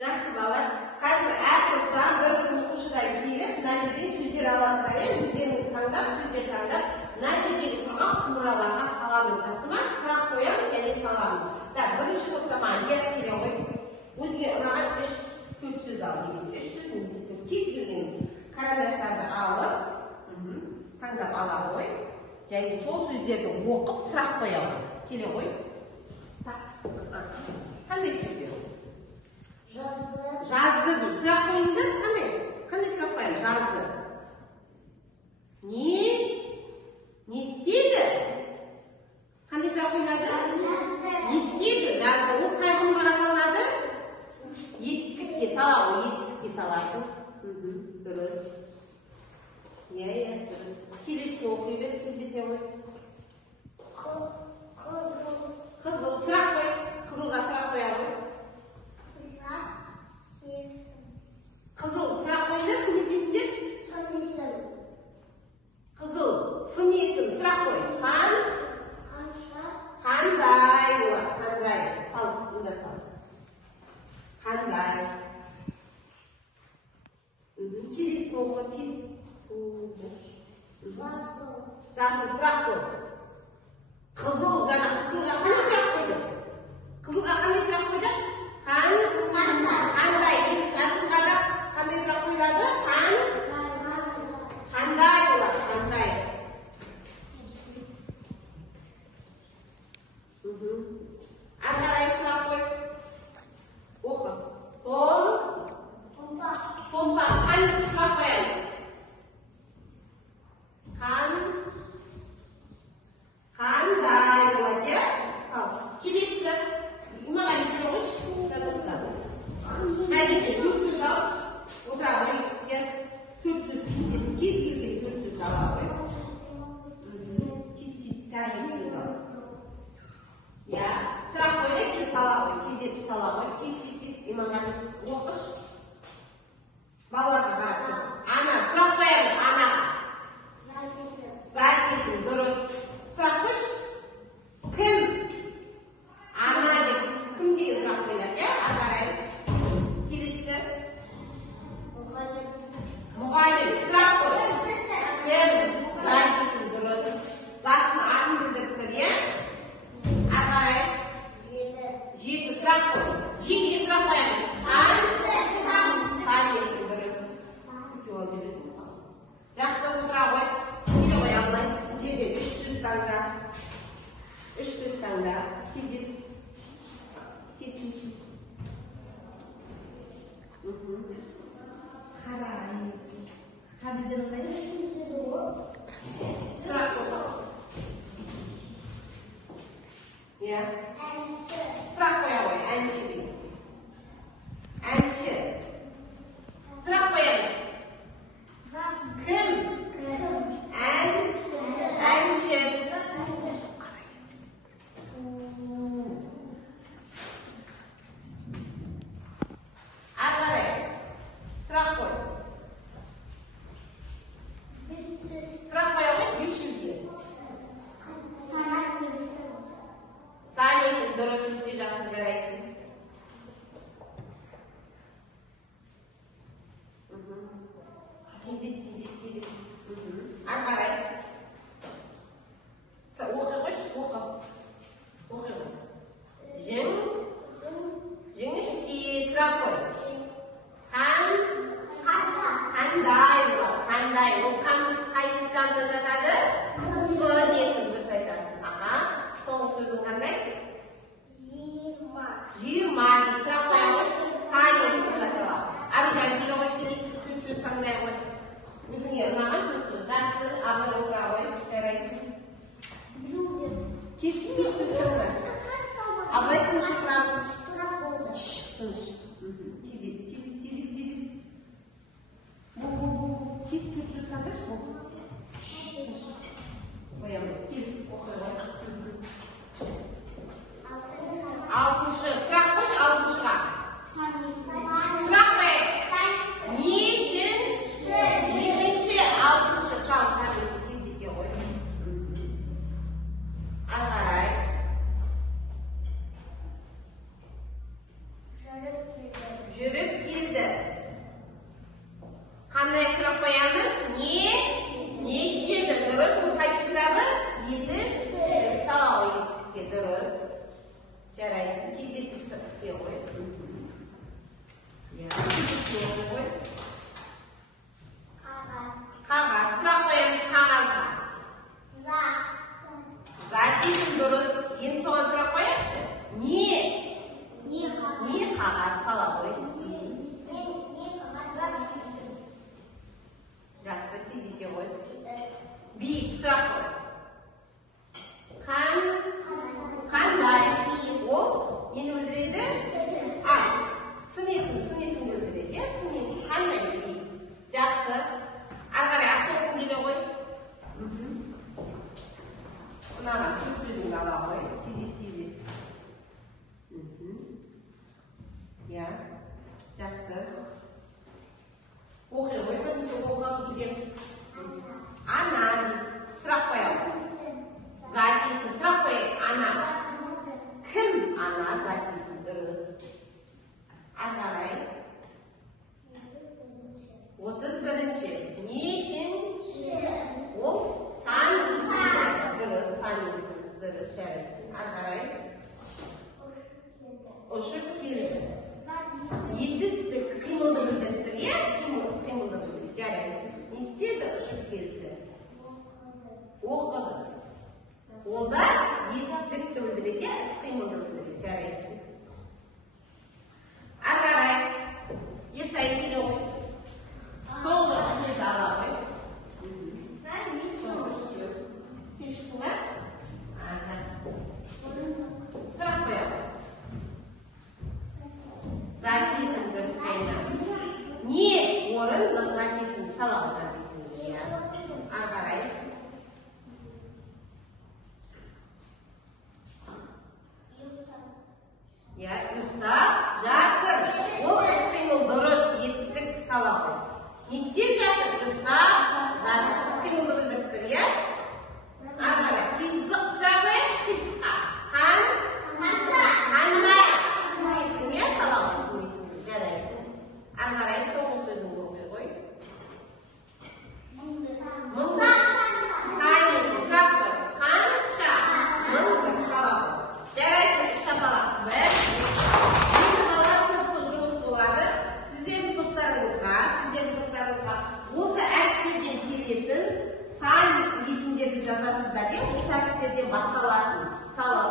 Жақсы балалар, қазір әр топтан бір оқушыдан келіп, мына жерден сөздер аласыздар, өздеріңіз таңдап, сөздер таңдап, мына жердегі тұрған құмыраларға саламыз. Жақсы ма? Сұрақ қоямыз және саламыз. Бірінші топтама Ильяс келе ғой. Өзіңе ұнаған 3-4 сөз ал немесе 3 сөз немесе 4 кез келген карандаштарды алып, таңдап ала ғой. Және сол сөздерді оқып сұрақ қоя ғой. Келе ғой. Қандай сөздер? Жазды. Жазды дейді. Сұрақ қойыңыздар, қандай сұрақ қоямыз? Жазды. Не істеді? Қандай сұрақ қойылады? Не істеді? Жазды. Ол қай құмыраға салынады? Етістікке салады. Етістікке саласың. Дұрыс. Иә, дұрыс. Келесі оқи бер, тездете ғой. Қызыл. Сұрақ қой. Қызылға сұрақ қоя ғой. Қызыл сұрақ қойыңдар, кім етесіңдер? Сын есім. Қызыл, сын есім, сұрақ қой. Қанша? Қандай болады? Қандай? Сал, бұнда сал. Қандай? Келесі оқы, тез. Жасыл. Жасыл, сұрақ қой. Қызыл, жаңа қызылға қандай сұрақ қойды? Қызылға қандай сұрақ қойды? Қандай? Жасылға да қандай сұрақ қойылады? Қандай болады? Қандай? Ары қарай сұрақ қой. Оқы. Томпақ. Қандай сұрақ қоямыз? Қандай болады, иә? Келесі. Имағали келе қойшы. Әдетте 4 сөз ал. Отыра ғой. 4 сөз кез келген 4 сөз ала ғой. Тез тәріп сөз ал. Иә. Сұрақ қойды, тез сала ғой. Тездетіп сала ғой. Тез Имағали оқыш. Балаларға қарап тұр. Ана, сұрақ қоямыз. Анаға. Зәкесін, дұрыс. Сұрақ қойшы. Кім? Ана деп. Кім деген сұрақ қойылады, иә? Ары қарай. Келесі. Мұғалім. Сұрақ қой. Кім? Зәкесін, дұрыс. Заттың атын білдіріп тұр, иә? Ары қарай. 7. Сұрақ қой. 7-ге сұрақ қоямыз. Зәкесін, дұрыс. Жақсы отыра ғой. Келе ғой абылай. Бұл жерде 3 сөз таңда. 3 сөз таңда. Тездет. Сұрақ қой. Иә. Сұрақ қоя ғой. Әнші дейді. Әнші. Сұрақ қоямыз. Кім? Әнші. Ары қарай. Сұрақ қой. Сұрақ қоя ғой. 500-ге. Санесің, дұрыс. Өте жақсы жарайсың. Тездет. Ары қарай. Оқы қойшы, оқы. Жіңішке. Сұрақ қой. Қандай болады? Қандай? Ол қай тұтамда жатады? Сын есім, дұрыс айтасың. Соңғы сөзің қандай? 20 дейді. Сұрақ қоя ғой. Сан есім жатады. Аружан келе ғой, келесі 4 сөз таңдай ғой. Өзіңе ұнаған 4 сөз. Жақсы, абылай отыра ғой. Жарайсың. Кешкі не көшірді? Абылай күнші сұрамыз. Тыныш. Тезет. Тез 4 сөз таңдаш бұл. Қоямын. Кел, оқи ғой. 6-шы. Сұрақ қойшы 6-шыға. Сұрақ қой. Нешінші 6-шы. Сал, тездете ғой. Ары қарай. Жүріп келді. Қандай сұрақ қоямыз? Не істеді? Дұрыс. Бұл қайсы кітабы? Етістік. Салау етістікке. Дұрыс. Жарайсың. Тездетіп істей қой. Қағаз. Сұрақ қоямыз қағазға. Зат дейсің, дұрыс. Енді соған сұрақ қояқшы. Не қағаз? Сала қой. Жақсы, тездете қой. Биік сұрақ қой. Қандай? Ол нені білдіреді? Сын есімді білдіреді. Сын есім. Қандай биік? Жақсы. Ары қарай автобус келе қой. Мынаған сөзіңді ала қой. Тезет. Я. Жақсы. Оқи қой. Бірінші оқыға бізге. Ана. Сұрақ қоямыз. Зат есім. Сұрақ қояйық. Ана. Кім ана? Зат есім. Дұрыс. Ары қарай. 31-ші. Нешінші? Ол сан есім. Дұрыс. Сан есім. Дұрыс. Жарайсың. Ары қарай. Ұшып келді. Етістік қимылды білдірді. Қимылды білдірді. Жарайсың. Не істеді? Ұшып келді. Оқыды. Ол да етістікті білдіреді. Қимылды білдіреді. Жарайсың. Ары қарай. Есайын келе қой. Соңғы сөзді ала қой. Сен шықтың ба? Сұрақ қоямыз. Зат есім дұрыс жайна. Не орын зат есім? Салау зат есім. Ары қарай. Ұйықтап жатыр. Ол іс-қимыл дұрыс. Етістік салау. Не істеп жатыр? Ұйықтап жатыр. Іс-қимылды білдіріп тұр. Ары қарай. Сұрақ қояйықшы қисыққа. Қандай? Сын есім. Салау сын есім. Жарайсың. Ары қарай соңғы сөзін оқи қой. Сан есім. Сұрақ қой. Қанша? Салау. Жарайсың. Үш шапалақ. Сіздердің топтарыңызға осы әріптерден келетін сан есімдерді жазасыздар. Осы әріптерден басталатын. Мысалы,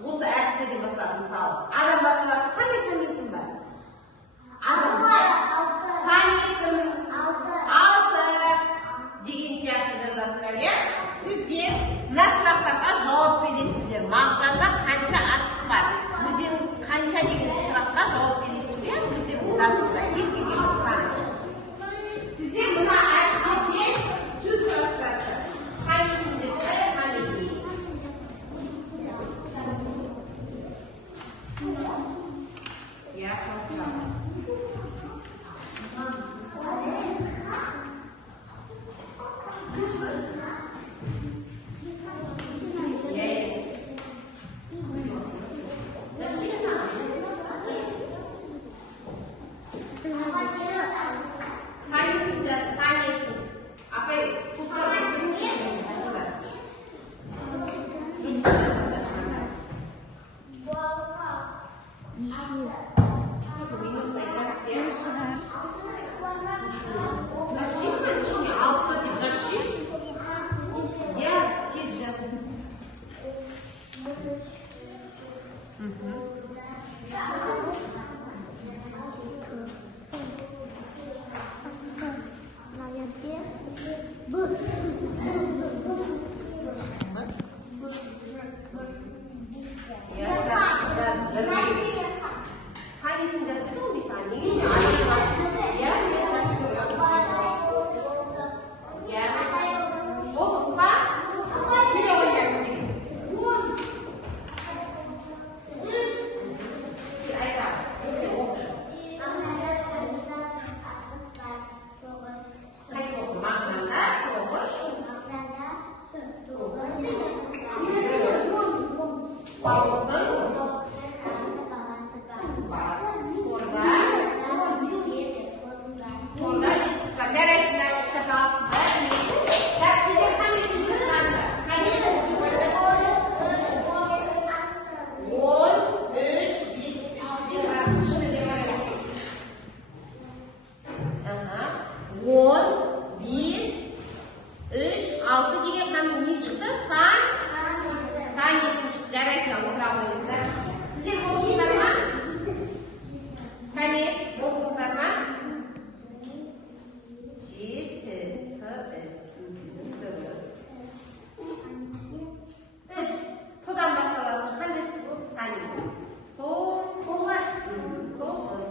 осы әріптерден басталатын. Мысалы, адам басталатын қандай сан есім бар? Сан есім 6 деген сияқты жазасыздар. Сіздер мына сұрақтарға жауап бересіздер. Мағжанда қанша асық бар? Өздеріңіз қанша деген сұраққа жауап бересіздер. Өздеріңіз жазыңыздар. Кез келген сан. Сіздер мына әріптерден сөз құрастырасыздар. Қан есімдер шығады, қан есім. Tautan Kani buldunuzlar mı? J-T-T-I. To'dan boshqalar qanday bu? Hangisi? To'g'riz. To'g'riz.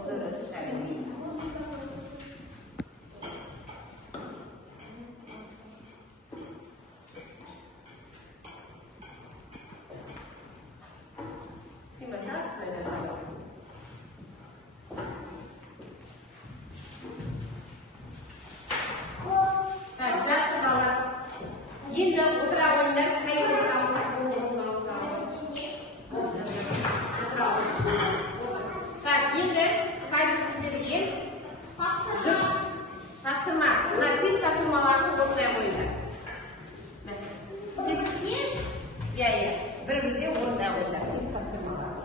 Bir-biriga o'rnab qo'ydilar. Tez topshirmalar.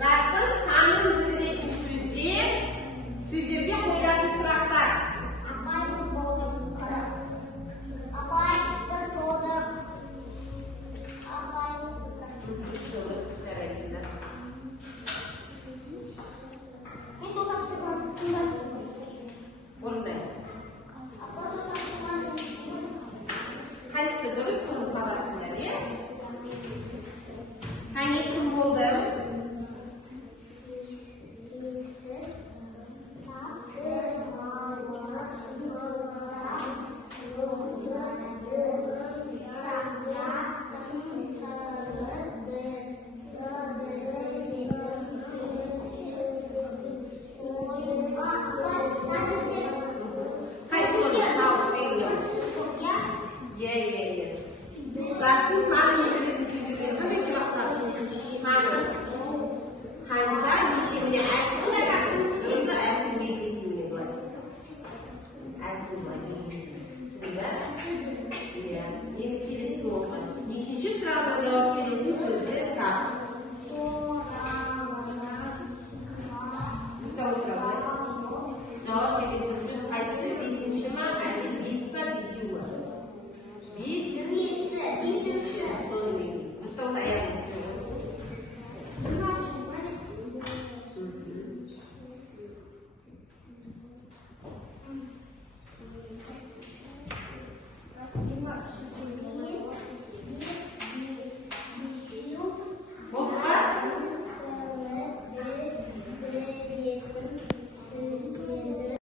Zatın sanın bildiği süzerge koyulan suratlar. Zaten sadece bir şey değil. Hadi ki yapacağız. Hangi? Hangi? Bir şey mi?